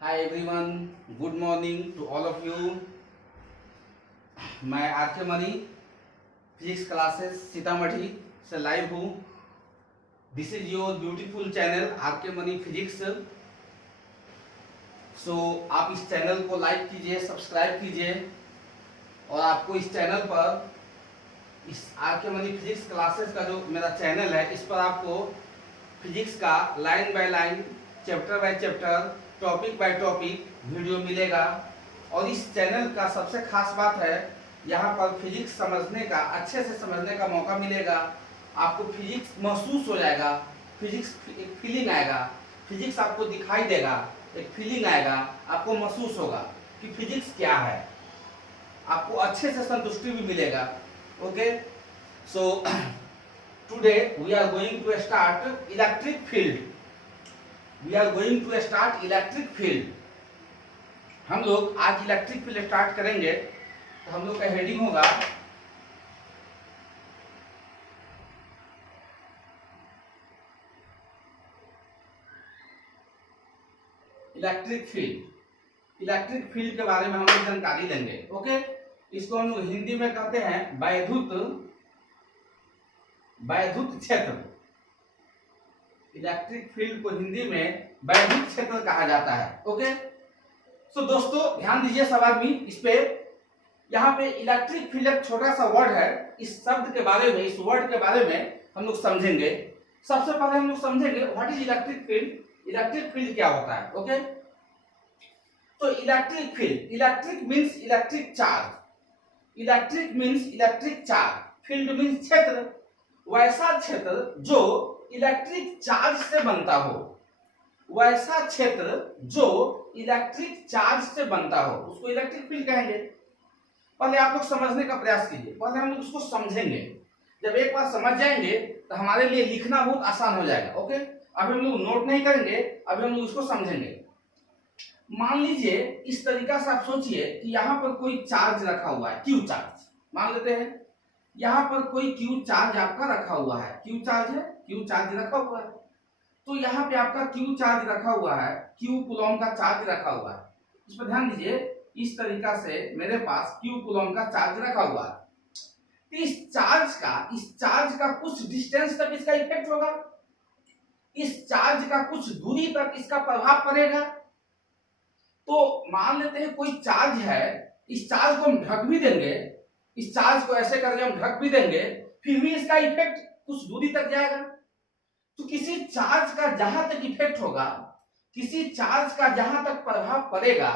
Hi everyone, good morning to all of you. मैं R K Mani physics classes Sitamarhi से live हूँ। This is your beautiful channel R K Mani physics. So आप इस channel को like कीजिए, subscribe कीजिए और आपको इस चैनल पर इस are K Mani physics classes का जो मेरा चैनल है, इस पर आपको फिजिक्स का line by line, chapter by chapter, topic by topic video मिलेगा। और इस चैनल का सबसे खास बात है, यहाँ पर फिजिक्स समझने का, अच्छे से समझने का मौका मिलेगा। आपको फिजिक्स महसूस हो जाएगा, फिजिक्स एक फीलिंग आएगा, फिजिक्स आपको दिखाई देगा, एक फीलिंग आएगा, आपको महसूस होगा कि फिजिक्स क्या है। आपको अच्छे से संतुष्टि भी मिलेगा। Okay, so today we are going to start electric field. We are going to start electric field. हम लोग आज इलेक्ट्रिक फील्ड स्टार्ट करेंगे। तो हम लोग का हेडिंग होगा इलेक्ट्रिक फील्ड। इलेक्ट्रिक फील्ड के बारे में हम लोग जानकारी लेंगे। ओके, इसको हम लोग हिंदी में कहते हैं वैद्युत क्षेत्र। इलेक्ट्रिक फील्ड को हिंदी में वैद्युत क्षेत्र कहा जाता है। ओके, सो दोस्तों ध्यान दीजिए सब आदमी इस पे। यहाँ पे इलेक्ट्रिक फील्ड एक छोटा सा वर्ड है। इस शब्द के बारे में, इस वर्ड के बारे में हम लोग समझेंगे। सबसे पहले हम लोग समझेंगे what is electric field. Electric field क्या होता है। ओके, तो electric field, electric means electric charge, electric means electric charge, field means क्षेत्र, वैसा क्षेत्र जो इलेक्ट्रिक चार्ज से बनता हो, वैसा क्षेत्र जो इलेक्ट्रिक चार्ज से बनता हो, उसको इलेक्ट्रिक फील्ड कहेंगे। पहले आप लोग समझने का प्रयास कीजिए, पहले हम लोग उसको समझेंगे। जब एक बार समझ जाएंगे तो हमारे लिए लिखना बहुत आसान हो जाएगा। ओके, अभी हम लोग नोट नहीं करेंगे, अभी हम लोग उसको समझेंगे। मान लीजिए इस तरीका से आप सोचिए कि यहाँ पर कोई चार्ज रखा हुआ है, क्यू चार्ज मान लेते हैं। यहाँ पर कोई क्यू चार्ज आपका रखा हुआ है, क्यू चार्ज है, क्यू चार्ज रखा हुआ है। तो यहाँ पे आपका क्यू चार्ज रखा हुआ है, क्यू कूलम का चार्ज रखा हुआ है। इस पर ध्यान दीजिए, इस तरीका से मेरे पास क्यू कूलम का चार्ज रखा हुआ है। तो इस चार्ज का कुछ डिस्टेंस तक इसका इफेक्ट होगा, इस चार्ज का कुछ दूरी तक इसका प्रभाव पड़ेगा। तो मान लेते हैं कोई चार्ज है, इस चार्ज को हम ढक भी देंगे, इस चार्ज को ऐसे करके हम ढक भी देंगे, फिर भी इसका इफेक्ट कुछ दूरी तक जाएगा। तो किसी चार्ज का जहां तक इफेक्ट होगा, किसी चार्ज का जहां तक प्रभाव पड़ेगा,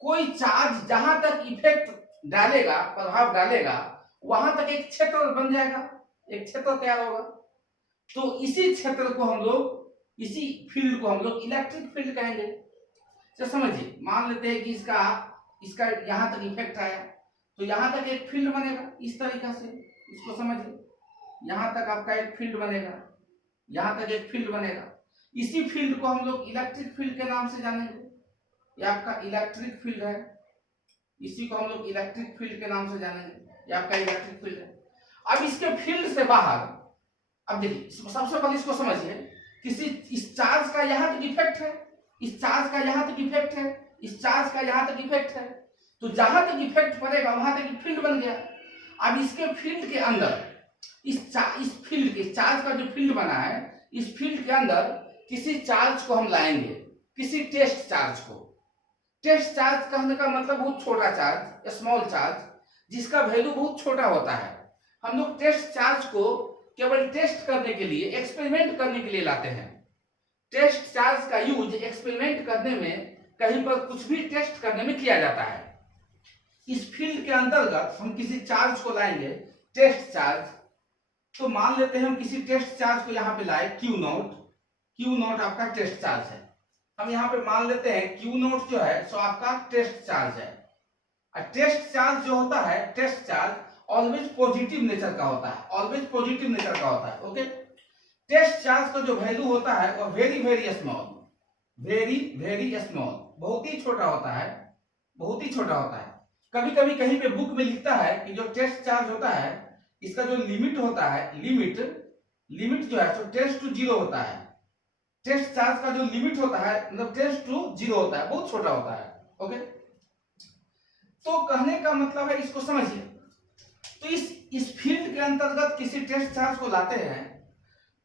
कोई चार्ज जहां तक इफेक्ट डालेगा, प्रभाव डालेगा, वहां तक एक क्षेत्र बन जाएगा, एक क्षेत्र तैयार होगा। तो इसी क्षेत्र को हम लोग, इसी फील्ड को हम लोग इलेक्ट्रिक फील्ड कहेंगे। तो समझिए, मान लेते हैं कि इसका यहां तक इफेक्ट आया, तो यहां तक एक फील्ड बनेगा। इस तरीका से इसको समझिए, यहां तक आपका एक फील्ड बनेगा, यहां तक एक फील्ड बनेगा। इसी फील्ड को हम लोग इलेक्ट्रिक फील्ड के नाम से जानेंगे। ये आपका इलेक्ट्रिक फील्ड है, इसी को हम लोग इलेक्ट्रिक फील्ड के नाम से जानेंगे। ये आपका इलेक्ट्रिक फील्ड है। अब इसके फील्ड से बाहर, अब देखिए सबसे पहले इसको समझिए, किसी इस चार्ज का यहां तक इफेक्ट है, इस चार्ज का यहां तक इफेक्ट है, इस चार्ज का यहां तक इफेक्ट है। तो जहां तक इफेक्ट पड़ेगा वहां तक फील्ड बन गया। अब इसके फील्ड के अंदर, इस फील्ड के चार्ज का जो फील्ड बना है, इस फील्ड के अंदर किसी चार्ज को हम लाएंगे, किसी टेस्ट चार्ज को। टेस्ट चार्ज कहने का मतलब बहुत छोटा चार्ज, स्मॉल चार्ज, जिसका वैल्यू बहुत छोटा होता है। हम लोग टेस्ट चार्ज को केवल टेस्ट करने के लिए, एक्सपेरिमेंट करने के लिए लाते हैं। टेस्ट चार्ज का यूज एक्सपेरिमेंट करने में, कहीं पर कुछ भी टेस्ट करने में किया जाता है। इस फील्ड के अंतर्गत हम किसी चार्ज को लाएंगे, टेस्ट चार्ज। तो मान लेते हैं हम किसी टेस्ट चार्ज को यहाँ पे लाए, क्यू नॉट। क्यू नॉट आपका टेस्ट चार्ज है। हम यहाँ पे मान लेते हैं क्यू नॉट जो है सो आपका टेस्ट चार्ज है। टेस्ट चार्ज जो होता है, test charge always positive nature का होता है, ऑलवेज पॉजिटिव नेचर का होता है। ओके, टेस्ट चार्ज का जो वैल्यू होता है वो very very small, very very small, बहुत ही छोटा होता है, बहुत ही छोटा होता है। कभी कभी कहीं पे बुक में लिखता है कि जो टेस्ट चार्ज होता है, इसका जो लिमिट होता है, लिमिट जो है सो टेंड्स टू 0 होता है। टेस्ट चार्ज का जो लिमिट होता है मतलब 10 to 0 होता है, बहुत छोटा होता है। ओके, तो कहने का मतलब है, इसको समझिए। तो इस फील्ड के अंतर्गत किसी टेस्ट चार्ज को लाते हैं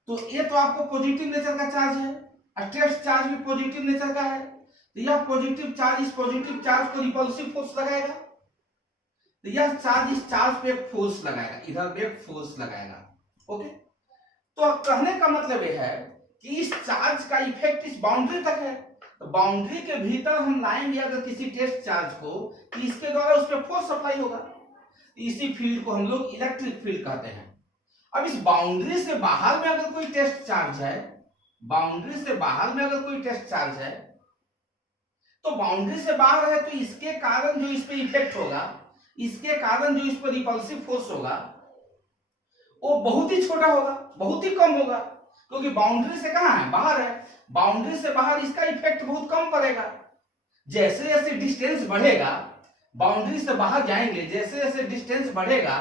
तो ये तो आपको पॉजिटिव नेचर का चार्ज है और टेस्ट चार्ज भी पॉजिटिव नेचर का है, तो यह पॉजिटिव चार्ज इस पॉजिटिव चार्ज को रिपल्सिव फोर्स लगाएगा, तो यह चार्ज इस चार्ज पे एक फोर्स लगाएगा, इधर पे एक फोर्स लगाएगा। ओके, तो कहने का मतलब यह है कि इस चार्ज का इफेक्ट इस बाउंड्री तक है, तो बाउंड्री के भीतर हम लाएंगे अगर किसी टेस्ट चार्ज को, कि इसके द्वारा उस पर फोर्स सप्लाई होगा, तो इसी फील्ड को हम लोग इलेक्ट्रिक फील्ड कहते हैं। अब इस बाउंड्री से बाहर में अगर कोई टेस्ट चार्ज है, बाउंड्री से बाहर में अगर कोई टेस्ट चार्ज है, तो बाउंड्री से बाहर है तो इसके कारण जो इस पे इफेक्ट होगा, इसके कारण जो इस पर रिपल्सिव फोर्स होगा वो बहुत ही छोटा होगा, बहुत ही कम होगा, क्योंकि बाउंड्री से कहां है, बाहर है। बाउंड्री से बाहर इसका इफेक्ट बहुत कम पड़ेगा। जैसे जैसे डिस्टेंस बढ़ेगा, बाउंड्री से बाहर जाएंगे, जैसे जैसे डिस्टेंस बढ़ेगा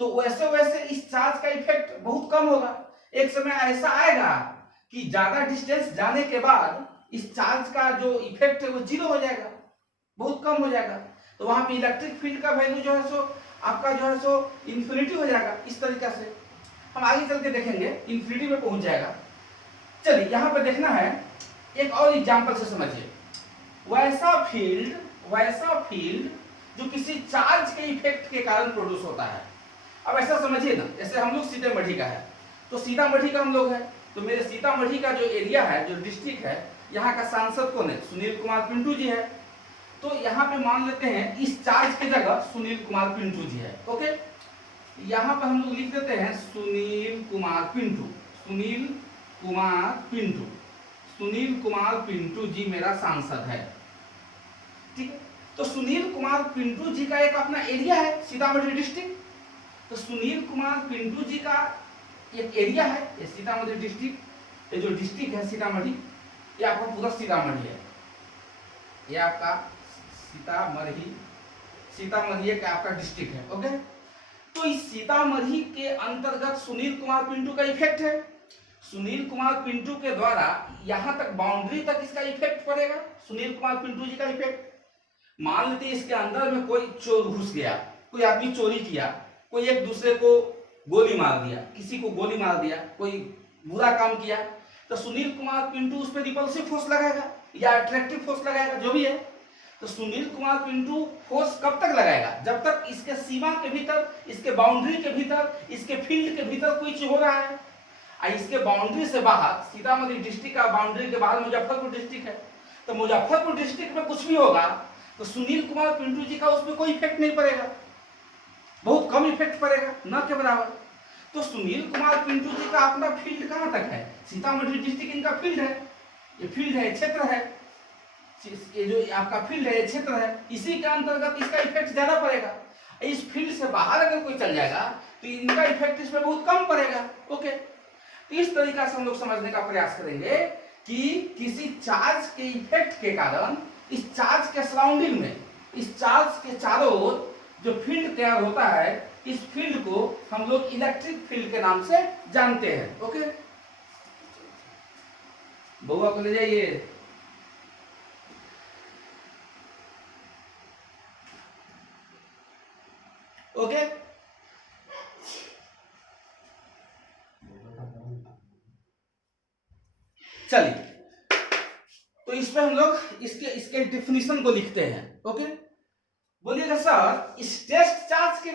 तो वैसे वैसे इस चार्ज का इफेक्ट बहुत कम होगा। एक समय ऐसा आएगा कि ज्यादा डिस्टेंस जाने के बाद इस चार्ज का जो इफेक्ट है वो 0 हो जाएगा, बहुत कम हो जाएगा, तो वहां पे इलेक्ट्रिक फील्ड का वैल्यू जो है सो आपका जो है सो इन्फिनिटी हो जाएगा। इस तरीके से हम आगे चल के देखेंगे, इन्फिनिटी में पहुंच जाएगा। चलिए यहां पे देखना है, एक और एग्जांपल से समझिए। वैसा फील्ड जो किसी चार्ज के इफेक्ट के कारण प्रोड्यूस होता है। अब ऐसा समझिए ना, जैसे हम लोग सीतामढ़ी का है, तो सीतामढ़ी का हम लोग है, तो मेरे सीतामढ़ी का जो एरिया है, जो डिस्ट्रिक्ट है, यहाँ का सांसद कौन है, सुनील कुमार पिंटू जी है। तो यहाँ पे मान लेते हैं इस चार्ज की जगह सुनील कुमार पिंटू जी है। ओके, यहाँ पे हम लोग लिख देते हैं सुनील कुमार पिंटू, सुनील कुमार पिंटू जी मेरा सांसद है। ठीक है, तो सुनील कुमार पिंटू जी का एक अपना एरिया है सीतामढ़ी डिस्ट्रिक्ट, तो सुनील कुमार पिंटू जी का एक एरिया है, ये सीतामढ़ी डिस्ट्रिक्ट, ये जो डिस्ट्रिक्ट है सीतामढ़ी, ये आपका पूरा सीतामढ़ी है, ये आपका सीतामढ़ी का आपका डिस्ट्रिक्ट है। ओके, तो इस सीतामढ़ी के अंतर्गत सुनील कुमार पिंटू का इफेक्ट है। सुनील कुमार पिंटू के द्वारा यहां तक बाउंड्री तक इसका इफेक्ट पड़ेगा, सुनील कुमार पिंटू जी का इफेक्ट। मान लेते इसके अंदर में कोई चोर घुस गया, कोई आदमी चोरी किया, कोई एक दूसरे को गोली मार दिया, किसी को गोली मार दिया, कोई बुरा काम किया, तो सुनील कुमार पिंटू उस पर रिपल्सिव फोर्स लगाएगा या अट्रैक्टिव फोर्स लगाएगा, जो भी है। तो सुनील कुमार पिंटू फोर्स कब तक लगाएगा, जब तक इसके सीमा के भीतर, इसके बाउंड्री के भीतर, इसके फील्ड के भीतर कोई चीज हो रहा है। इसके बाउंड्री से बाहर, सीतामढ़ी डिस्ट्रिक्ट का बाउंड्री के बाहर मुजफ्फरपुर डिस्ट्रिक्ट है, तो मुजफ्फरपुर डिस्ट्रिक्ट में कुछ भी होगा तो सुनील कुमार पिंटू जी का उसमें कोई इफेक्ट नहीं पड़ेगा, बहुत कम इफेक्ट पड़ेगा, न के बराबर। तो सुनील कुमार पिंटू जी का अपना फील्ड कहां तक है, सीतामढ़ी डिस्ट्रिक्ट इनका फील्ड है, ये फील्ड है, क्षेत्र है, ये जो आपका फील्ड है, ये क्षेत्र है, इसी के अंतर्गत इसका इफेक्ट ज्यादा पड़ेगा। इस फील्ड से बाहर अगर कोई चल जाएगा तो इनका इफेक्ट इसमें बहुत कम पड़ेगा। ओके, तो इस तरीका से हम लोग समझने का प्रयास करेंगे कि किसी चार्ज के इफेक्ट के कारण इस चार्ज के सराउंडिंग में, इस चार्ज के चारों ओर जो फील्ड तैयार होता है, इस फील्ड को हम लोग इलेक्ट्रिक फील्ड के नाम से जानते हैं। ओके, बउआ को ले जाइए। ओके, चलिए, तो इसमें हम लोग इसके डेफिनेशन को लिखते हैं। ओके, बोलिएगा सर, इस टेस्ट चार्ज के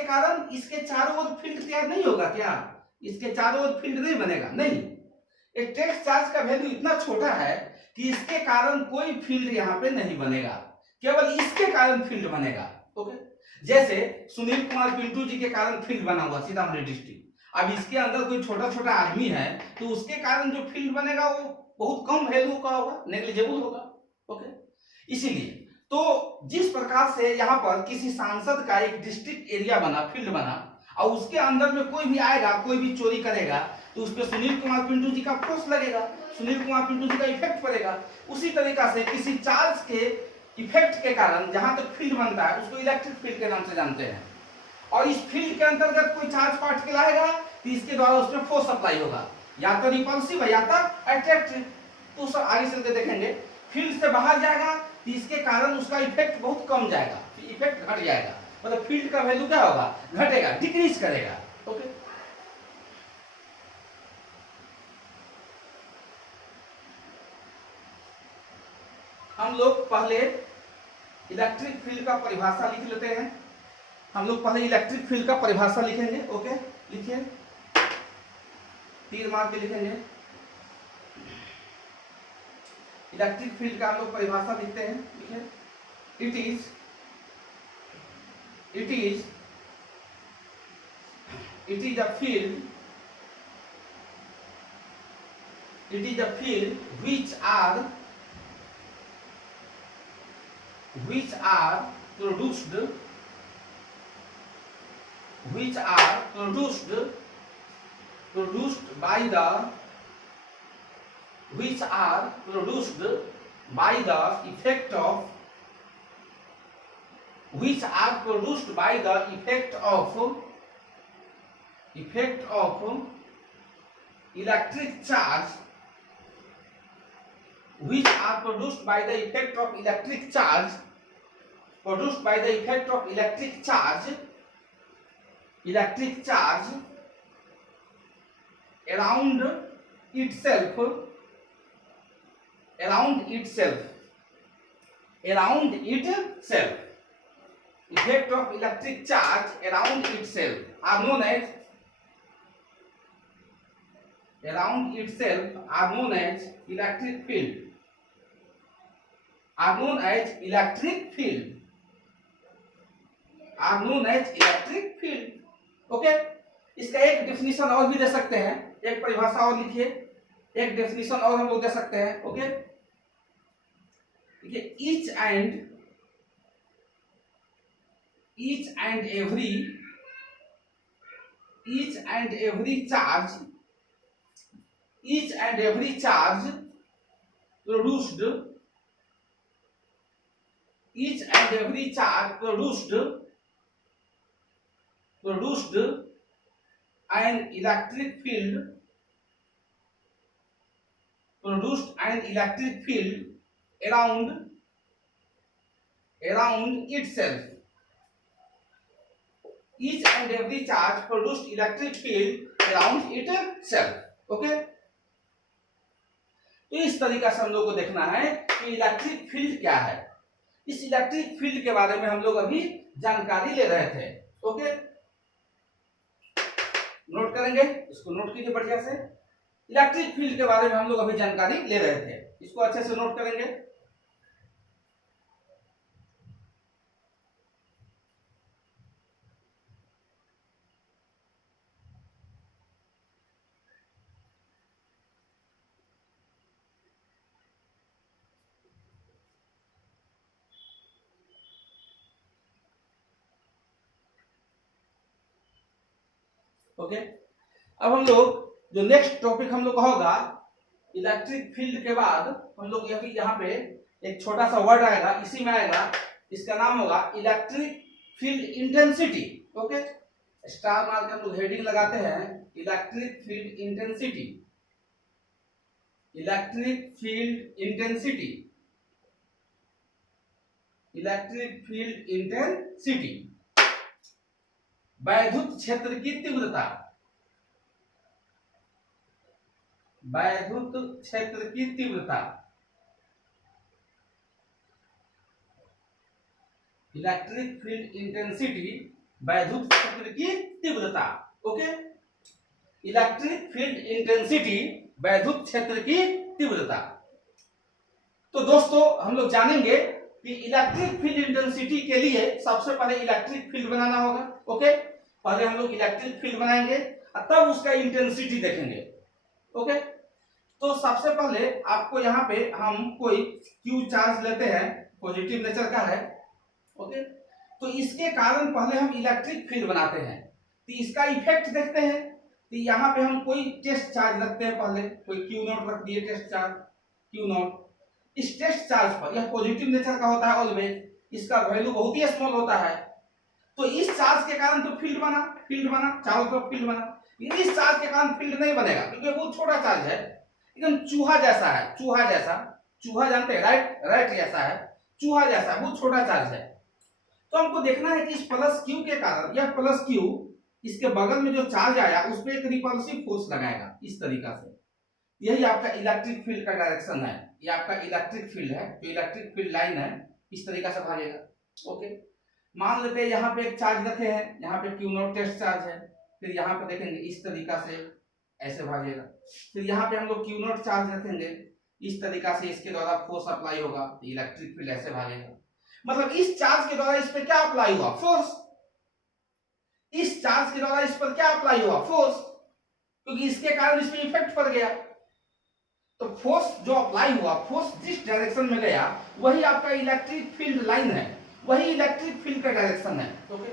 कारण इसके चारों ओर फील्ड तैयार नहीं होगा क्या, इसके चारों ओर फील्ड नहीं बनेगा? नहीं, एक टेस्ट चार्ज का वैल्यू इतना छोटा है कि इसके कारण कोई फील्ड यहाँ पे नहीं बनेगा, केवल इसके कारण फील्ड बनेगा। ओके, जैसे सुनील कुमार पिंटू जी के कारण फील्ड बना हुआ सीतामढ़ी डिस्ट्रिक्ट, अब इसके अंदर कोई छोटा छोटा आदमी है तो उसके कारण जो फील्ड बनेगा वो बहुत कम वैल्यू का होगा, नेग्लिजिबल होगा। ओके, इसीलिए तो जिस प्रकार से यहाँ पर किसी सांसद का एक डिस्ट्रिक्ट एरिया बना, फील्ड बना, और उसके अंदर में कोई भी आएगा, कोई भी चोरी करेगा तो उस पर सुनील कुमार पिंटू जी का फोर्स लगेगा, सुनील कुमार पिंटू जी का इफेक्ट पड़ेगा। उसी तरीका से किसी चार्ज के इफेक्ट के कारण जहां तक फील्ड बनता है उसको इलेक्ट्रिक फील्ड के नाम से जानते हैं, और इस फील्ड के अंतर्गत कोई चार्ज पार्टिकल आएगा तो इसके द्वारा उसमें फोर्स अप्लाई होगा, या तो रिपल्सिव है या तो अट्रैक्टिव। तो सब आगे चल के देखेंगे। फील्ड से बाहर जाएगा तो इसके कारण उसका इफेक्ट बहुत कम जाएगा, इफेक्ट घट जाएगा, मतलब फील्ड का वैल्यू क्या होगा, घटेगा, डिक्रीज करेगा। ओके, हम लोग पहले इलेक्ट्रिक फील्ड का परिभाषा लिख लेते हैं। हम लोग पहले इलेक्ट्रिक फील्ड का परिभाषा लिखेंगे। ओके, लिखिए, तीर मार के लिखेंगे। इलेक्ट्रिक फील्ड का हम लोग परिभाषा लिखते हैं। लिखिए, it is a field, it is a field which are produced by the effect of electric charge, which are produced by the effect of electric charge around itself, effect of electric charge around itself are known as electric field, okay. इसका एक definition और भी दे सकते हैं, एक परिभाषा और लिखिए, एक डेफिनेशन और हम लोग दे सकते हैं। ओके, देखिए, each and every charge produced an electric field around itself. Each and every charge produced electric field around itself. Okay? तो इस तरीका से हम लोग को देखना है कि इलेक्ट्रिक फील्ड क्या है। इस इलेक्ट्रिक फील्ड के बारे में हम लोग अभी जानकारी ले रहे थे। ओके, नोट करेंगे, इसको नोट कीजिए बढ़िया से। इलेक्ट्रिक फील्ड के बारे में हम लोग अभी जानकारी ले रहे थे, इसको अच्छे से नोट करेंगे। ओके, अब हम लोग जो नेक्स्ट टॉपिक हम लोग का होगा, इलेक्ट्रिक फील्ड के बाद हम लोग यहाँ पे एक छोटा सा वर्ड आएगा, इसी में आएगा, इसका नाम होगा electric field intensity. Okay, star मार के हम लोग हेडिंग लगाते हैं, electric field intensity, electric field intensity, वैद्युत क्षेत्र की तीव्रता, इलेक्ट्रिक फील्ड इंटेंसिटी, वैद्युत क्षेत्र की तीव्रता। ओके, इलेक्ट्रिक फील्ड इंटेंसिटी, वैद्युत क्षेत्र की तीव्रता। तो दोस्तों हम लोग जानेंगे कि इलेक्ट्रिक फील्ड इंटेंसिटी के लिए सबसे पहले इलेक्ट्रिक फील्ड बनाना होगा। ओके, पहले हम लोग इलेक्ट्रिक फील्ड बनाएंगे और तब उसका इंटेंसिटी देखेंगे। ओके, तो सबसे पहले आपको यहाँ पे हम कोई क्यू चार्ज लेते हैं, पॉजिटिव नेचर का है। ओके, तो इसके कारण पहले हम इलेक्ट्रिक फील्ड बनाते हैं, तो इसका इफेक्ट देखते हैं। तो यहाँ पे हम कोई टेस्ट चार्ज रखते हैं, पहले कोई क्यू नॉट रख दिए, टेस्ट चार्ज क्यू नॉट। इस टेस्ट चार्ज पर, यह पॉजिटिव नेचर का होता है ऑलवेज, इसका वैल्यू बहुत ही स्मॉल होता है। तो इस चार्ज के कारण तो फील्ड बना चारों तरफ फील्ड बना। इस चार्ज के कारण फील्ड नहीं बनेगा क्योंकि वो छोटा चार्ज है, एकदम चूहा जैसा है, चूहा जानते हैं, राइट जैसा है, चूहा जैसा, वो छोटा चार्ज है। तो हमको देखना है कि इस प्लस क्यू के कारण, यह प्लस क्यू इसके बगल में जो चार्ज आया उस पर एक रिपल्सिव फोर्स लगाएगा इस तरीका से। यही आपका इलेक्ट्रिक फील्ड का डायरेक्शन है, ये आपका इलेक्ट्रिक फील्ड है, जो इलेक्ट्रिक फील्ड लाइन है इस तरीका से भागेगा। ओके, मान लेते हैं यहाँ पे एक चार्ज रखे हैं, यहाँ पे क्यू नॉट टेस्ट चार्ज है, फिर यहाँ पे देखेंगे इस तरीका से ऐसे भागेगा, फिर यहाँ पे हम लोग क्यू नॉट चार्ज रखेंगे, इस तरीका से इसके द्वारा फोर्स अप्लाई होगा, तो इलेक्ट्रिक फील्ड ऐसे भागेगा। मतलब इस चार्ज के द्वारा इस पे क्या अप्लाई हुआ, फोर्स। इस चार्ज के द्वारा इस पर क्या अप्लाई हुआ, फोर्स, क्योंकि इसके कारण इस पे इफेक्ट पड़ गया। तो फोर्स जो अप्लाई हुआ, फोर्स जिस डायरेक्शन में गया वही आपका इलेक्ट्रिक फील्ड लाइन है, वही इलेक्ट्रिक फील्ड का डायरेक्शन है। ओके,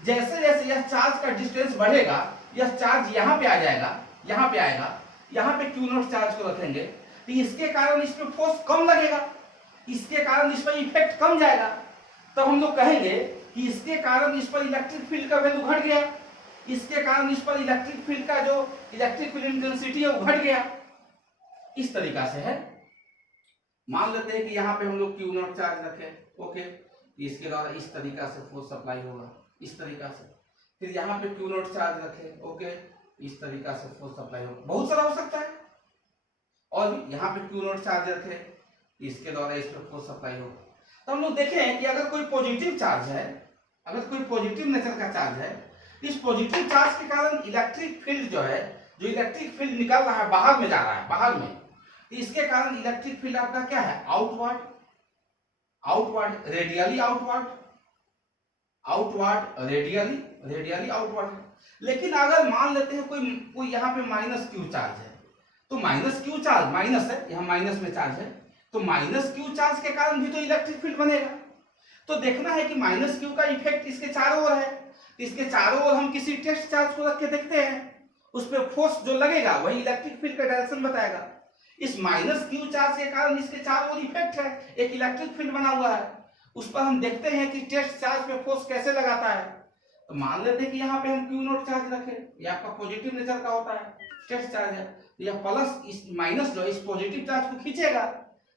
जैसे जैसे यह चार्ज का डिस्टेंस बढ़ेगा, यह चार्ज यहाँ पे आ जाएगा, यहाँ पे आएगा, यहाँ पे क्यू नॉट चार्ज को रखेंगे, तो इसके कारण इस पे फोर्स कम लगेगा, इसके कारण इस पर इफेक्ट कम जाएगा। तब हम लोग कहेंगे कि इसके कारण इस पर इलेक्ट्रिक फील्ड का वैल्यू घट गया, इसके कारण इस पर इलेक्ट्रिक फील्ड का जो इलेक्ट्रिक फील्ड इंटेंसिटी है वो घट गया। इस तरीका से है। मान लेते हैं कि यहाँ पे हम लोग क्यू नॉट चार्ज रखे, ओके, इसके द्वारा इस तरीका से फोर्स सप्लाई होगा, इस तरीका से। फिर यहाँ पे क्यू नॉट चार्ज रखे, ओके, इस तरीका से फोर्स सप्लाई होगा, बहुत सारा हो सकता है। और यहाँ पे क्यू नॉट चार्ज रखे, इसके द्वारा इस पर फोर्स सप्लाई होगा। तो हम लोग देखें कि अगर कोई पॉजिटिव चार्ज है, अगर कोई पॉजिटिव नेचर का चार्ज है, इस पॉजिटिव चार्ज के कारण इलेक्ट्रिक फील्ड जो है, जो इलेक्ट्रिक फील्ड निकल रहा है, बाहर में जा रहा है, बाहर में, इसके कारण इलेक्ट्रिक फील्ड आपका क्या है, outward, radially outward, radially outward. लेकिन अगर मान लेते हैं कोई यहाँ पे माइनस क्यू चार्ज है, तो माइनस क्यू चार्ज, माइनस है, यहाँ माइनस में चार्ज है, तो माइनस क्यू चार्ज के कारण भी तो इलेक्ट्रिक फील्ड बनेगा। तो देखना है कि माइनस क्यू का इफेक्ट इसके चारों ओर है, तो इसके चारों ओर हम किसी टेस्ट चार्ज को रख के देखते हैं, उस पर फोर्स जो लगेगा वही इलेक्ट्रिक फील्ड का डायरेक्शन बताएगा। इस माइनस क्यू चार्ज के कारण इसके चारों ओर इफेक्ट है, एक इलेक्ट्रिक फील्ड बना हुआ है, उस पर हम देखते हैं कि टेस्ट चार्ज पे फोर्स कैसे लगाता है। तो मान लेते हैं कि यहाँ पे हम क्यू नॉट चार्ज रखें, ये आपका पॉजिटिव नेचर का होता है, टेस्ट चार्ज है, तो यह प्लस इस माइनस जो इस पॉजिटिव चार्ज को खींचेगा,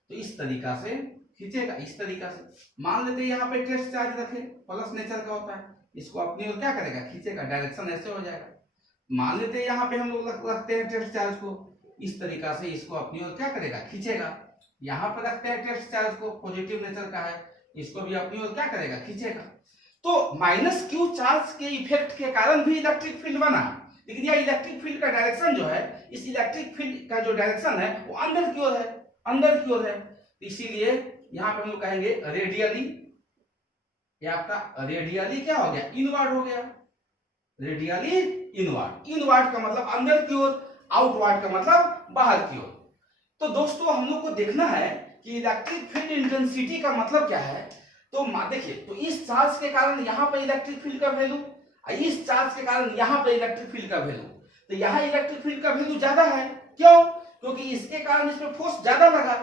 तो इस तरीका से खींचेगा, इस तरीका से। मान लेते हैं यहाँ पे टेस्ट चार्ज रखे, प्लस नेचर का होता है, इसको अपनी ओर क्या करेगा, खींचेगा, डायरेक्शन ऐसे हो जाएगा। मान लेते हैं यहाँ पे हम लोग रखते हैं टेस्ट चार्ज को, इस तरीका से इसको अपनी ओर क्या करेगा, खींचेगा। यहाँ पर रखते हैं टेस्ट चार्ज को, पॉजिटिव नेचर का है, इसको भी अपनी ओर क्या करेगा, खींचेगा। तो माइनस क्यू चार्ज के इफेक्ट के कारण भी इलेक्ट्रिक फील्ड बना, लेकिन यह इलेक्ट्रिक फील्ड का डायरेक्शन जो है, इस इलेक्ट्रिक फील्ड का जो डायरेक्शन है वो अंदर की ओर है, अंदर की ओर है। इसीलिए यहाँ पे हम लोग कहेंगे रेडियली, ये आपका रेडियली क्या हो गया, इनवर्ड हो गया, रेडियली इनवर्ड। इनवर्ड का मतलब अंदर की ओर, आउटवर्ड का मतलब बाहर की ओर। तो दोस्तों हम लोग को देखना है कि इलेक्ट्रिक फील्ड इंटेंसिटी का मतलब क्या है। तो देखिए, तो इस चार्ज के कारण यहाँ पर इलेक्ट्रिक फील्ड का वैल्यू, इस चार्ज के कारण यहाँ पर इलेक्ट्रिक फील्ड का वैल्यू, तो यहाँ इलेक्ट्रिक फील्ड का वैल्यू ज्यादा है, क्यों, क्योंकि इसके कारण इसमें फोर्स ज्यादा लगा,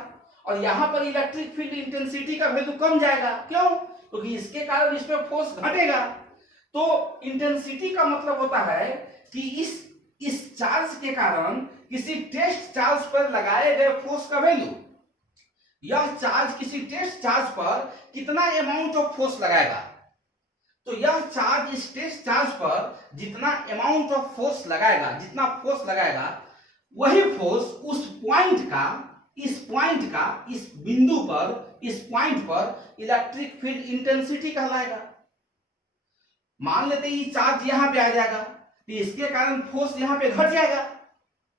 और यहाँ पर इलेक्ट्रिक फील्ड इंटेंसिटी का वैल्यू कम जाएगा, क्यों, क्योंकि इसके कारण इसमें फोर्स घटेगा। तो इंटेंसिटी का मतलब होता है कि इस चार्ज के कारण किसी टेस्ट चार्ज पर लगाए गए फोर्स का वैल्यू, यह चार्ज किसी टेस्ट चार्ज पर कितना अमाउंट ऑफ फोर्स लगाएगा, तो यह चार्ज इस टेस्ट चार्ज पर जितना अमाउंट ऑफ फोर्स लगाएगा, जितना फोर्स लगाएगा, वही फोर्स उस पॉइंट का, इस बिंदु पर, इस पॉइंट पर इलेक्ट्रिक फील्ड इंटेंसिटी कहलाएगा। मान लेते हैं ये चार्ज यहां पे आ जाएगा, तो इसके कारण फोर्स यहां पे घट जाएगा,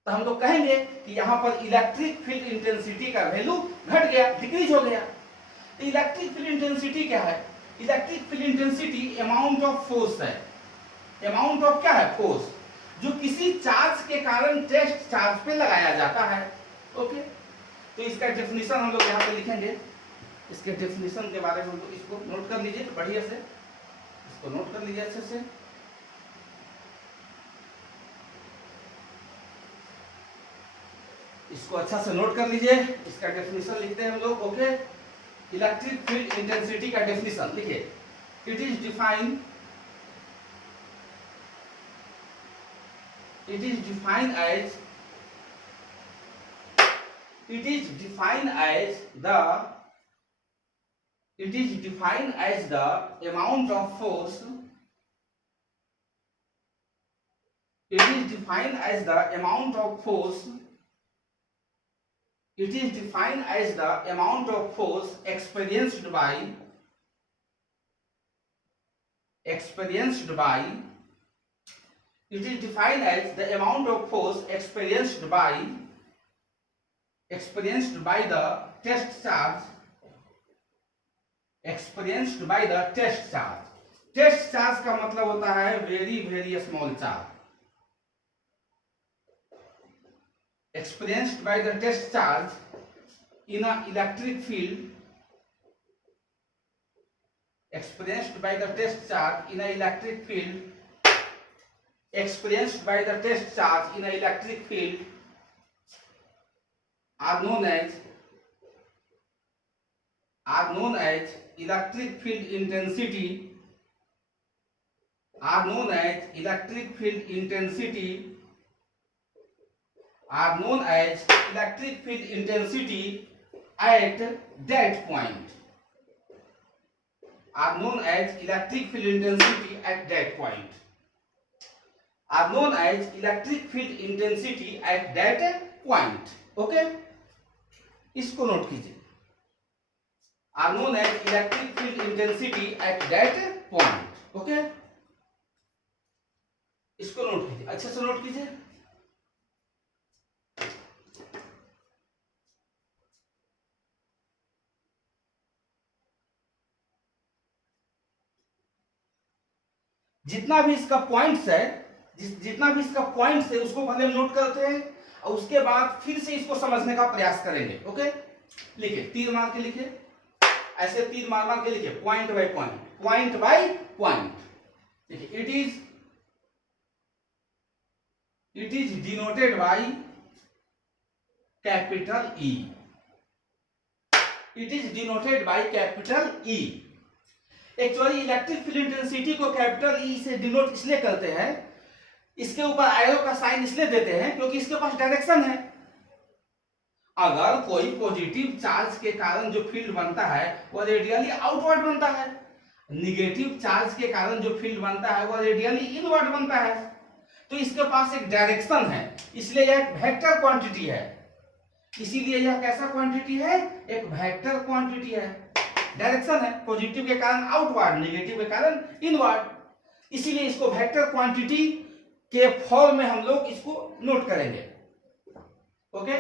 तो हम लोग कहेंगे कि यहां पर इलेक्ट्रिक फील्ड इंटेंसिटी का वैल्यू घट गया, डिक्रीज हो गया। तो इलेक्ट्रिक फील्ड इंटेंसिटी क्या है, electric field intensity amount of force है, अमाउंट ऑफ क्या है, फोर्स, जो किसी चार्ज के कारण टेस्ट चार्ज पे लगाया जाता है। ओके, तो इसका डेफिनेशन हम लोग यहाँ पे लिखेंगे, इसके डेफिनेशन के बारे में हम लोग इसको नोट कर लीजिए बढ़िया से, इसको नोट कर लीजिए अच्छे से। इसको अच्छा से नोट कर लीजिए, इसका डेफिनेशन लिखते हैं हम लोग। ओके, इलेक्ट्रिक फील्ड इंटेंसिटी का डेफिनेशन लिखिए, it is defined it is defined as it is defined as the it is defined as the amount of force it is defined as the amount of force it is defined as the amount of force experienced by it is defined as the amount of force experienced by the test charge test charge का मतलब होता है very very small charge experienced by the test charge in a electric field experienced by the test charge in a electric field experienced by the test charge in a electric field are known as electric field intensity are known as electric field intensity at that point are known as electric field intensity at that point are known as electric field intensity at that point okay इसको note कीजिए are known as electric field intensity at that point okay इसको note कीजिए अच्छे से note कीजिए जितना भी इसका पॉइंट्स है उसको पहले हम नोट करते हैं और उसके बाद फिर से इसको समझने का प्रयास करेंगे ओके लिखिए तीर मार के लिखिए ऐसे तीर मार के लिखिए पॉइंट बाय पॉइंट देखिए it is denoted by capital E actually electric field intensity को कैपिटल ई से डिनोट इसलिए करते हैं इसके ऊपर एरो का साइन इसलिए देते हैं क्योंकि इसके पास डायरेक्शन है अगर कोई पॉजिटिव चार्ज के कारण जो फील्ड बनता है वो रेडियली आउटवर्ड बनता है निगेटिव चार्ज के कारण जो फील्ड बनता है वो रेडियली इनवर्ड बनता है तो इसके पास एक डायरेक्शन है इसलिए यह एक वेक्टर क्वांटिटी है इसीलिए यह कैसा क्वांटिटी है एक वेक्टर क्वांटिटी है डायरेक्शन है पॉजिटिव के कारण आउटवर्ड नेगेटिव के कारण इनवर्ड इसीलिए इसको वेक्टर क्वांटिटी के फॉर्म में हम लोग इसको नोट करेंगे ओके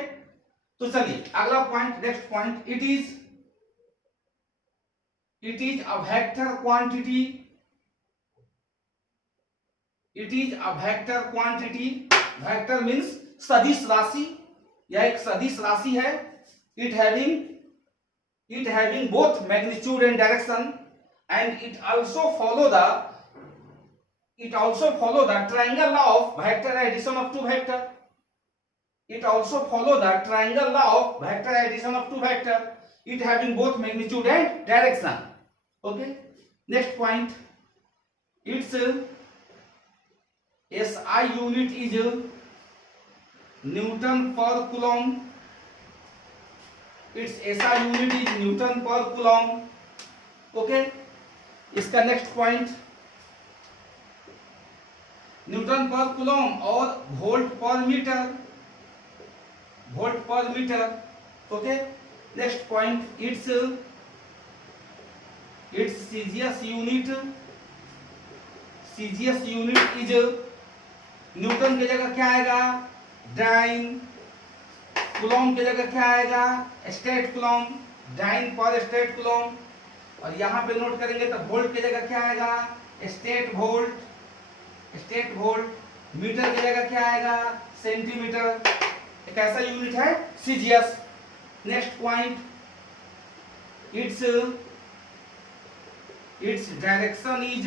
तो चलिए अगला point next point it is a vector quantity vector means सदिश राशि यह एक सदिश राशि है it having both magnitude and direction and it also follow the triangle law of vector addition of two vector it having both magnitude and direction okay next point its SI unit is Newton per coulomb its SI unit is Newton per coulomb okay इसका next point newton पर coulomb और volt पर metre okay next point it's CGS unit is newton की जगह क्या आएगा dine Coulomb की जगह क्या आएगा स्टेट कूलॉम डाइन पर स्टेट कूलॉम और यहां पे नोट करेंगे तो वोल्ट की जगह क्या आएगा स्टेट वोल्ट मीटर की जगह क्या आएगा सेंटीमीटर एक ऐसा यूनिट है CGS next point its direction is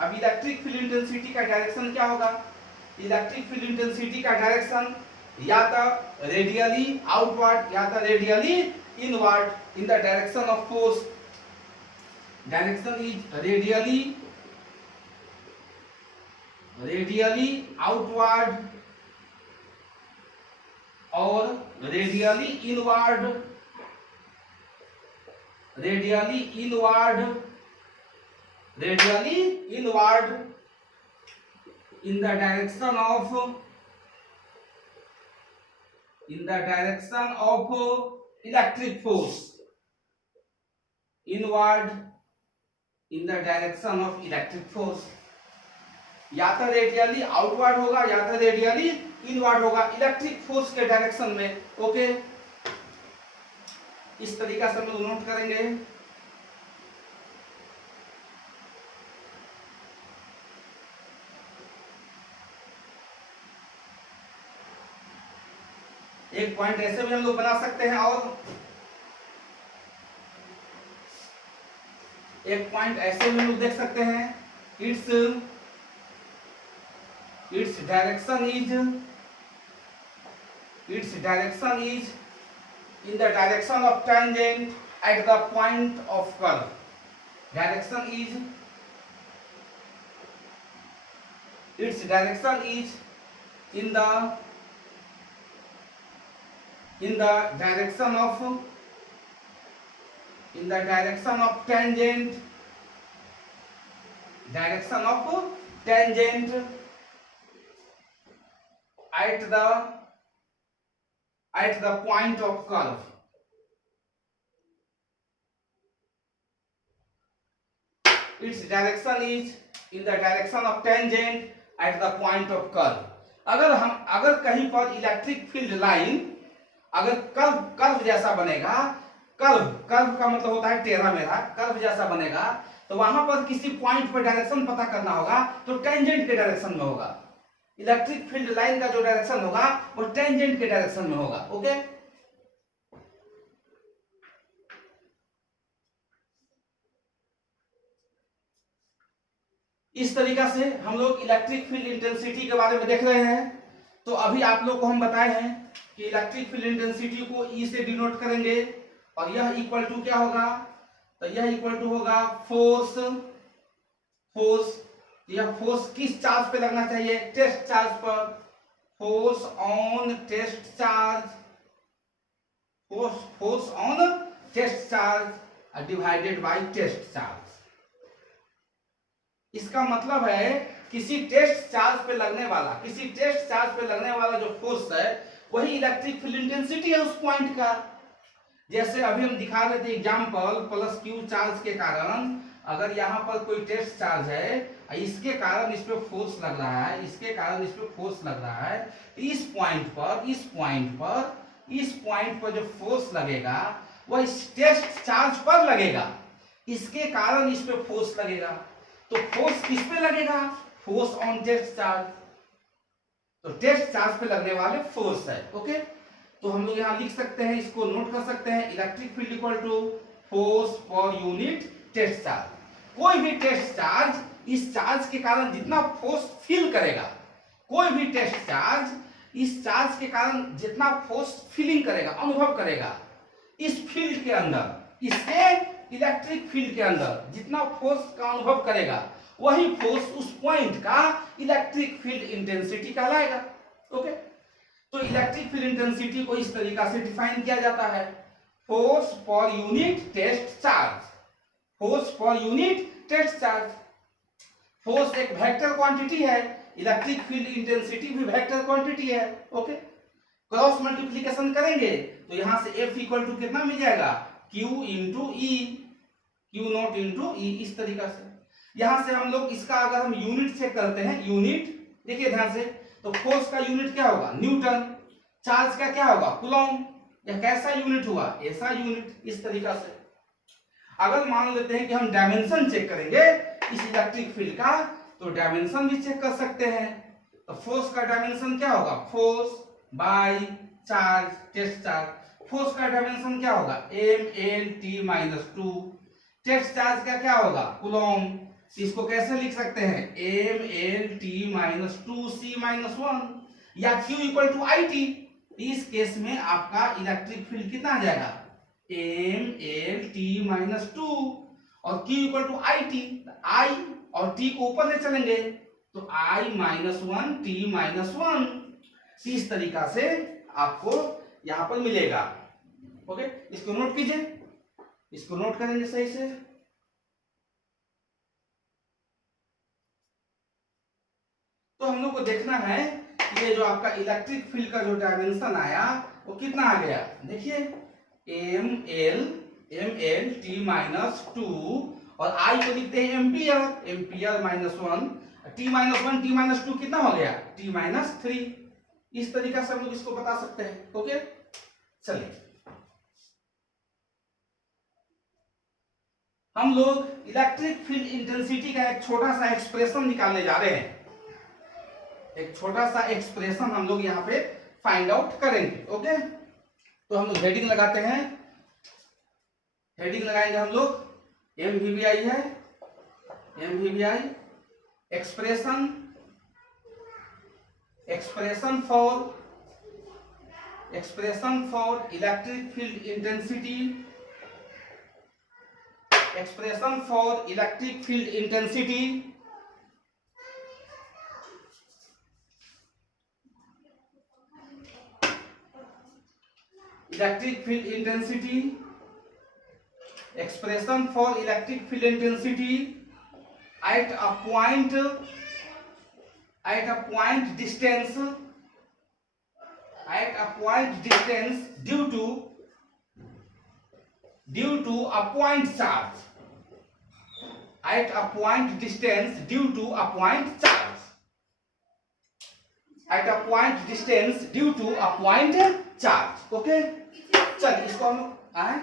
अब इलेक्ट्रिक फील्ड इंटेंसिटी का डायरेक्शन क्या होगा इलेक्ट्रिक फील्ड इंटेंसिटी का डायरेक्शन या तो रेडियली आउटवर्ड या तो radially inward in the direction of force direction is radially outward or radially inward in the direction of electric force, inward in the direction of electric force. या तो radially outward होगा या तो radially inward होगा electric force के direction में। Okay, इस तरीका से हम लोग नोट करेंगे। एक पॉइंट ऐसे भी हम लोग बना सकते हैं और एक पॉइंट ऐसे भी हम लोग देख सकते हैं, its direction is in the direction of tangent at the point of curve. Its direction is in the direction of tangent at the point of curve. Its direction is in the direction of tangent at the point of curve. अगर कहीं पर electric field line अगर curve जैसा बनेगा, curve का मतलब होता है टेढ़ा मेढ़ा, कर्व जैसा बनेगा, तो वहां पर किसी पॉइंट पर डायरेक्शन पता करना होगा तो टेंजेंट के डायरेक्शन में होगा। इलेक्ट्रिक फील्ड लाइन का जो डायरेक्शन होगा वो टेंजेंट के डायरेक्शन में होगा। ओके, इस तरीका से हम लोग इलेक्ट्रिक फील्ड इंटेंसिटी के बारे में देख रहे हैं। तो अभी आप लोग को हम बताए हैं कि इलेक्ट्रिक फील्ड इंटेंसिटी को E से डिनोट करेंगे और यह इक्वल टू क्या होगा, तो यह इक्वल टू होगा फोर्स। यह फोर्स किस चार्ज पे लगना चाहिए, टेस्ट चार्ज पर। Force on test charge divided by test charge. इसका मतलब है किसी टेस्ट चार्ज पे लगने वाला जो फोर्स है वही इलेक्ट्रिक फील्ड इंटेंसिटी है उस पॉइंट का। जैसे अभी हम दिखा रहे थे एग्जांपल, प्लस क्यू चार्ज के कारण अगर यहाँ पर कोई टेस्ट चार्ज है, इसके कारण इस पे फोर्स लग रहा है, इस पॉइंट पर जो फोर्स लगेगा वह इस टेस्ट चार्ज पर लगेगा, इसके कारण इस पे फोर्स लगेगा। तो फोर्स किस पे लगेगा, फोर्स ऑन टेस्ट चार्ज, तो टेस्ट चार्ज पे लगने वाले फोर्स है। ओके, तो हम लोग यहाँ लिख सकते हैं, इसको नोट कर सकते हैं, electric field equal to force per unit test charge. कोई भी टेस्ट चार्ज इस चार्ज के कारण जितना फोर्स फील करेगा, कोई भी टेस्ट चार्ज इस चार्ज के कारण जितना फोर्स फीलिंग करेगा, अनुभव करेगा, इस फील्ड के अंदर, इसके इलेक्ट्रिक फील्ड के अंदर जितना फोर्स का अनुभव करेगा वही फोर्स उस पॉइंट का इलेक्ट्रिक फील्ड इंटेंसिटी कहलाएगा। ओके, तो इलेक्ट्रिक फील्ड इंटेंसिटी को इस तरीका से डिफाइन किया जाता है, force per unit test charge. Force एक वेक्टर क्वांटिटी है, इलेक्ट्रिक फील्ड इंटेंसिटी भी वेक्टर क्वांटिटी है। ओके, क्रॉस मल्टीप्लिकेशन करेंगे तो यहां से F इक्वल टू कितना मिल जाएगा, Q नॉट इंटू ई। इस तरीका से यहां से हम लोग इसका अगर हम यूनिट चेक करते हैं, यूनिट देखिए ध्यान से, तो फोर्स का यूनिट क्या होगा, न्यूटन, चार्ज का क्या होगा, कूलॉम। यह कैसा यूनिट हुआ, ऐसा यूनिट। इस तरीका से अगर मान लेते हैं कि हम डायमेंशन चेक करेंगे इस इलेक्ट्रिक फील्ड का, तो डायमेंशन भी चेक कर सकते हैं। तो फोर्स का डायमेंशन क्या होगा, force by charge, test charge. Force का डायमेंशन क्या होगा, mlt-2। टेस्ट चार्ज का क्या होगा, कूलॉम। इसको कैसे लिख सकते हैं, mlt-2c-1 या Q इक्वल टू IT। इस केस में आपका इलेक्ट्रिक फील्ड कितना आ जाएगा, mlt-2। और Q equal to I T, I और टी को ऊपर ले चलेंगे तो I minus one T minus one, इस तरीका से आपको यहां पर मिलेगा। ओके, इसको नोट कीजिए, इसको नोट करेंगे सही से। तो हम लोग को देखना है ये जो आपका इलेक्ट्रिक फील्ड का जो डायमेंशन आया वो कितना आ गया, देखिए M L T minus two, और आई को लिखते हैं ampere, ampere minus one, T minus one T minus two कितना हो गया, टी माइनस थ्री। इस तरीका से हम लोग इसको बता सकते हैं। ओके, चलिए हम लोग इलेक्ट्रिक फील्ड इंटेंसिटी का एक छोटा सा एक्सप्रेशन निकालने जा रहे हैं। एक छोटा सा एक्सप्रेशन हम लोग यहाँ पे फाइंड आउट करेंगे। ओके, तो हम लोग हेडिंग लगाते हैं, हेडिंग लगाएंगे हम लोग, MVBI है, MVBI expression, expression for electric field intensity, expression for electric field intensity, electric field intensity, expression for electric field intensity at a point distance, at a point distance due to a point charge, at a point distance due to a point charge, at a point distance due to a point charge। Okay, चलिए इसको हम आए,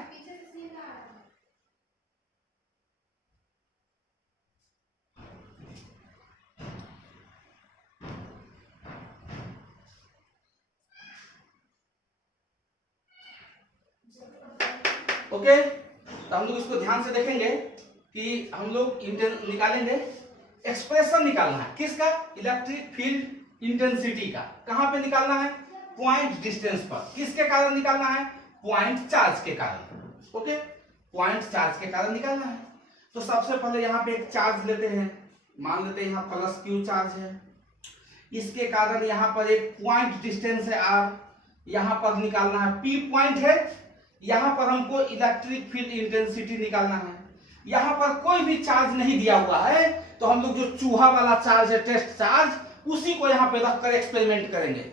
okay, तो हम लोग इसको ध्यान से देखेंगे कि हम लोग निकालेंगे, एक्सप्रेशन निकालना है किसका, इलेक्ट्रिक फील्ड इंटेंसिटी का। कहां पे निकालना है, पॉइंट डिस्टेंस पर। किसके कारण निकालना है, पॉइंट चार्ज के कारण। ओके, पॉइंट चार्ज के कारण निकालना है। तो सबसे पहले यहाँ पे एक चार्ज लेते हैं, मान लेते हैं यहाँ प्लस क्यू चार्ज है, इसके कारण यहाँ पर एक पॉइंट डिस्टेंस है आर, यहाँ पर निकालना है पी पॉइंट है, यहाँ पर हमको इलेक्ट्रिक फील्ड इंटेंसिटी निकालना है। यहाँ पर कोई भी चार्ज नहीं दिया हुआ है, तो हम लोग जो चूहा वाला चार्ज है, टेस्ट चार्ज, उसी को यहाँ पे रखकर एक्सपेरिमेंट करेंगे।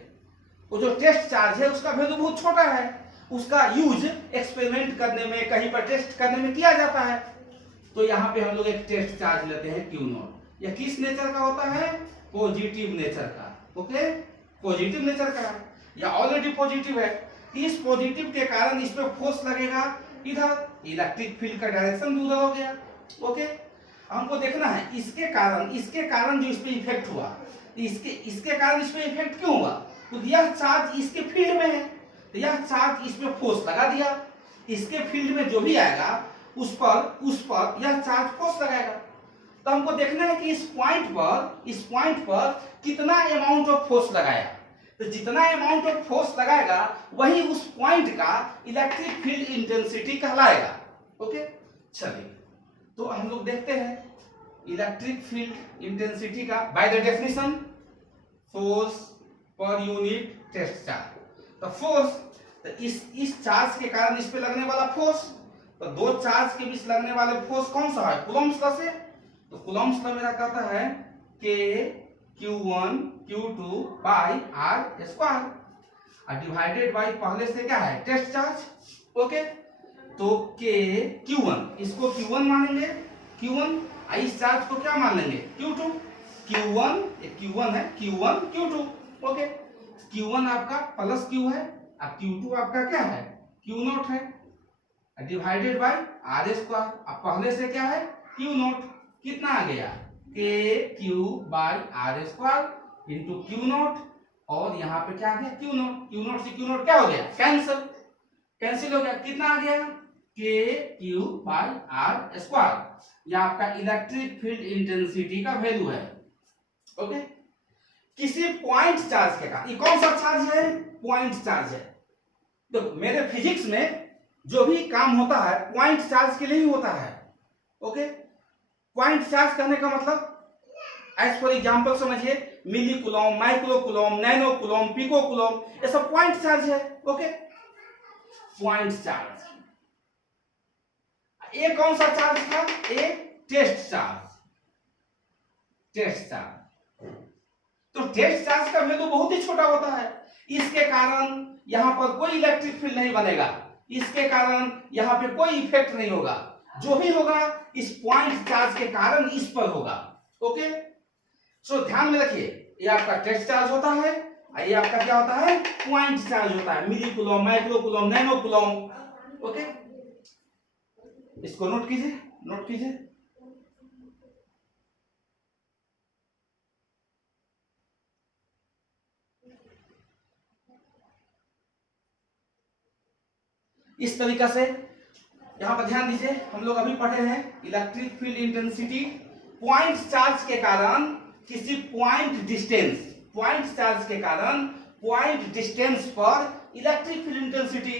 वो जो टेस्ट चार्ज है उसका वैल्यू बहुत छोटा है, उसका यूज एक्सपेरिमेंट करने में, कहीं पर टेस्ट करने में किया जाता है। तो यहाँ पे हम लोग एक टेस्ट चार्ज लेते हैं क्यू नॉट। यह किस नेचर का होता है, पॉजिटिव नेचर का। ओके, पॉजिटिव नेचर का, या ऑलरेडी पॉजिटिव है। इस पॉजिटिव के कारण इस पे फोर्स लगेगा, इधर इलेक्ट्रिक फील्ड का डायरेक्शन उधर हो गया। ओके, हमको देखना है इसके कारण जो इस पे इफेक्ट हुआ, इसके कारण इस पे इफेक्ट क्यों हुआ, तो यह चार्ज इसके फील्ड में है, तो यह चार्ज इस पे फोर्स लगा दिया, इसके फील्ड में जो भी आएगा उस पर यह चार्ज फोर्स लगाएगा। तो हमको देखना है कि इस पॉइंट पर कितना अमाउंट ऑफ फोर्स लगाया, तो जितना अमाउंट ऑफ फोर्स लगाएगा वही उस पॉइंट का इलेक्ट्रिक फील्ड इंटेंसिटी कहलाएगा। ओके, चलिए तो हम लोग देखते हैं इलेक्ट्रिक फील्ड इंटेंसिटी का by the definition, force per unit test charge. तो फोर्स, तो इस चार्ज के कारण इस पे लगने वाला फोर्स, तो दो चार्ज के बीच लगने वाले फोर्स कौन सा है, कूलम्ब्स लॉ से। तो कूलम्ब्स लॉ मेरा कहता है K Q1 Q2 by R square, divided by पहले से क्या है, टेस्ट चार्ज। ओके, तो K Q1, इसको Q1 मानेंगे, Q1, इस चार्ज को क्या मान लेंगे, Q2। Q1 है, Q1 Q2। ओके, Q1 आपका प्लस Q है, अब Q2 आपका क्या है, Q नॉट है, डिवाइडेड बाई आर स्क्वायर। अब पहले से क्या है, Q नॉट, कितना आ गया, K Q by R square into Q naught, और यहाँ पे क्या आ गया, Q नॉट। Q नॉट से Q नॉट क्या हो गया, कैंसिल हो गया, कितना आ गया, K Q by R square. यह आपका इलेक्ट्रिक फील्ड इंटेंसिटी का वैल्यू है। ओके, किसी पॉइंट चार्ज के कारण, ये कौन सा चार्ज है, पॉइंट चार्ज है। तो मेरे फिजिक्स में जो भी काम होता है पॉइंट चार्ज के लिए ही होता है। ओके, पॉइंट चार्ज कहने का मतलब एज फॉर एग्जाम्पल समझिए, milli coulomb, micro coulomb, nano coulomb, pico coulomb, ये सब पॉइंट चार्ज है। Okay, point charge. ये कौन सा चार्ज था? ये टेस्ट चार्ज। टेस्ट चार्ज, तो टेस्ट चार्ज का वैल्यू बहुत ही छोटा होता है, इसके कारण यहां पर कोई इलेक्ट्रिक फील्ड नहीं बनेगा, इसके कारण यहां पे कोई इफेक्ट नहीं होगा, जो भी होगा इस पॉइंट चार्ज के कारण इस पर होगा। ओके, सो ध्यान में रखिए, ये आपका टेस्ट चार्ज होता है, ये आपका क्या होता है? पॉइंट चार्ज होता है, milli coulomb, micro coulomb, nano coulomb. Okay, इसको नोट कीजिए, नोट कीजिए। इस तरीका से यहां पर ध्यान दीजिए, हम लोग अभी पढ़े हैं electric field intensity point charge के कारण किसी पॉइंट डिस्टेंस, पॉइंट चार्ज के कारण पॉइंट डिस्टेंस पर electric field intensity,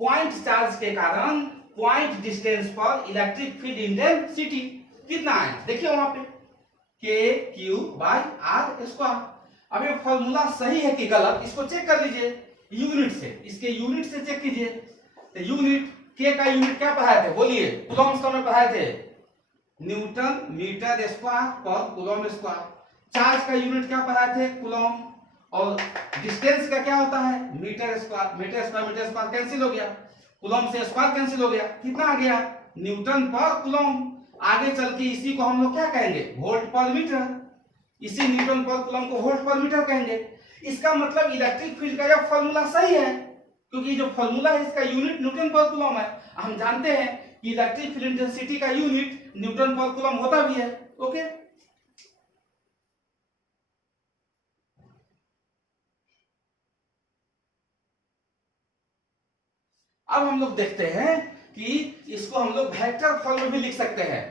point charge के कारण पॉइंट डिस्टेंस पर इलेक्ट्रिक फील्ड इंटेंसिटी कितना है? देखिए वहां पे के क्यू बाई आर स्क्वायर। अब ये फॉर्मूला सही है कि गलत, इसको चेक कर लीजिए यूनिट से, इसके यूनिट से चेक कीजिए। तो यूनिट के का यूनिट क्या पढ़ाए थे? बोलिए, कूलम्ब में पढ़ाए थे, न्यूटन मीटर स्क्वायर पर कूलम्ब स्क्वायर। चार्ज का यूनिट क्या पढ़ाए थे? कूलम्ब। और डिस्टेंस का क्या होता है? Metre square. Metre square metre square cancel हो गया, कूलम्ब से स्क्वायर कैंसिल हो गया, कितना आ गया? न्यूटन पर कूलम्ब। आगे चल के इसी को हम लोग क्या कहेंगे? वोल्ट पर मीटर। इसी न्यूटन पर कूलम्ब को वोल्ट पर मीटर कहेंगे। इसका मतलब इलेक्ट्रिक फील्ड का यह फॉर्मूला सही है, क्योंकि जो फॉर्मूला है इसका यूनिट न्यूटन पर कूलम्ब है। हम जानते हैं कि इलेक्ट्रिक फील्ड इंटेंसिटी का यूनिट न्यूटन पर कूलम्ब होता भी है। ओके, अब हम लोग देखते हैं कि इसको हम लोग वेक्टर फॉर्म में भी लिख सकते हैं।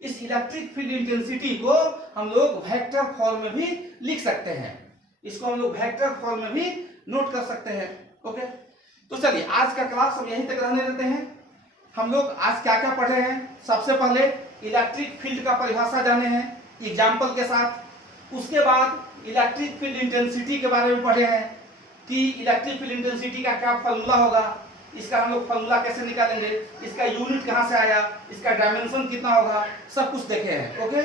इस इलेक्ट्रिक फील्ड इंटेंसिटी को हम लोग वेक्टर फॉर्म में भी लिख सकते हैं, इसको हम लोग वेक्टर फॉर्म में भी नोट कर सकते हैं। ओके, तो चलिए आज का क्लास हम यहीं तक रहने देते हैं। हम लोग आज क्या क्या पढ़े हैं? सबसे पहले इलेक्ट्रिक फील्ड का परिभाषा जाने हैं एग्जाम्पल के साथ। उसके बाद इलेक्ट्रिक फील्ड इंटेंसिटी के बारे में पढ़े हैं कि इलेक्ट्रिक फील्ड इंटेंसिटी का क्या फॉर्मूला होगा, इसका हम लोग फॉर्मूला कैसे निकालेंगे, इसका यूनिट कहां से आया, इसका डायमेंशन कितना होगा, सब कुछ देखे हैं। ओके,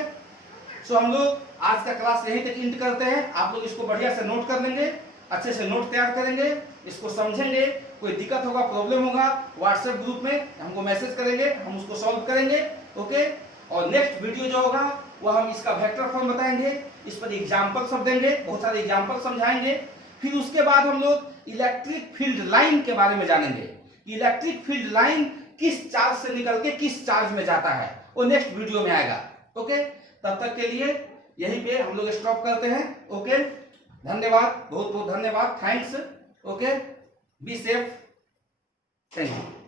सो हम लोग आज का क्लास यहीं तक एंड करते हैं। आप लोग इसको बढ़िया से नोट कर लेंगे, अच्छे से नोट तैयार करेंगे, इसको समझेंगे। कोई दिक्कत होगा, प्रॉब्लम होगा, व्हाट्सएप ग्रुप में हमको मैसेज करेंगे, हम उसको सॉल्व करेंगे। ओके, और नेक्स्ट वीडियो जो होगा वो हम इसका वेक्टर फॉर्म बताएंगे, इस पर एग्जाम्पल सब देंगे, बहुत सारे एग्जाम्पल समझाएंगे। फिर उसके बाद हम लोग इलेक्ट्रिक फील्ड लाइन के बारे में जानेंगे, इलेक्ट्रिक फील्ड लाइन किस चार्ज से निकल के किस चार्ज में जाता है, वो नेक्स्ट वीडियो में आएगा। ओके, तब तक के लिए यहीं पे हम लोग स्टॉप करते हैं। ओके, धन्यवाद, बहुत बहुत धन्यवाद, thanks. Okay, be safe, thank you.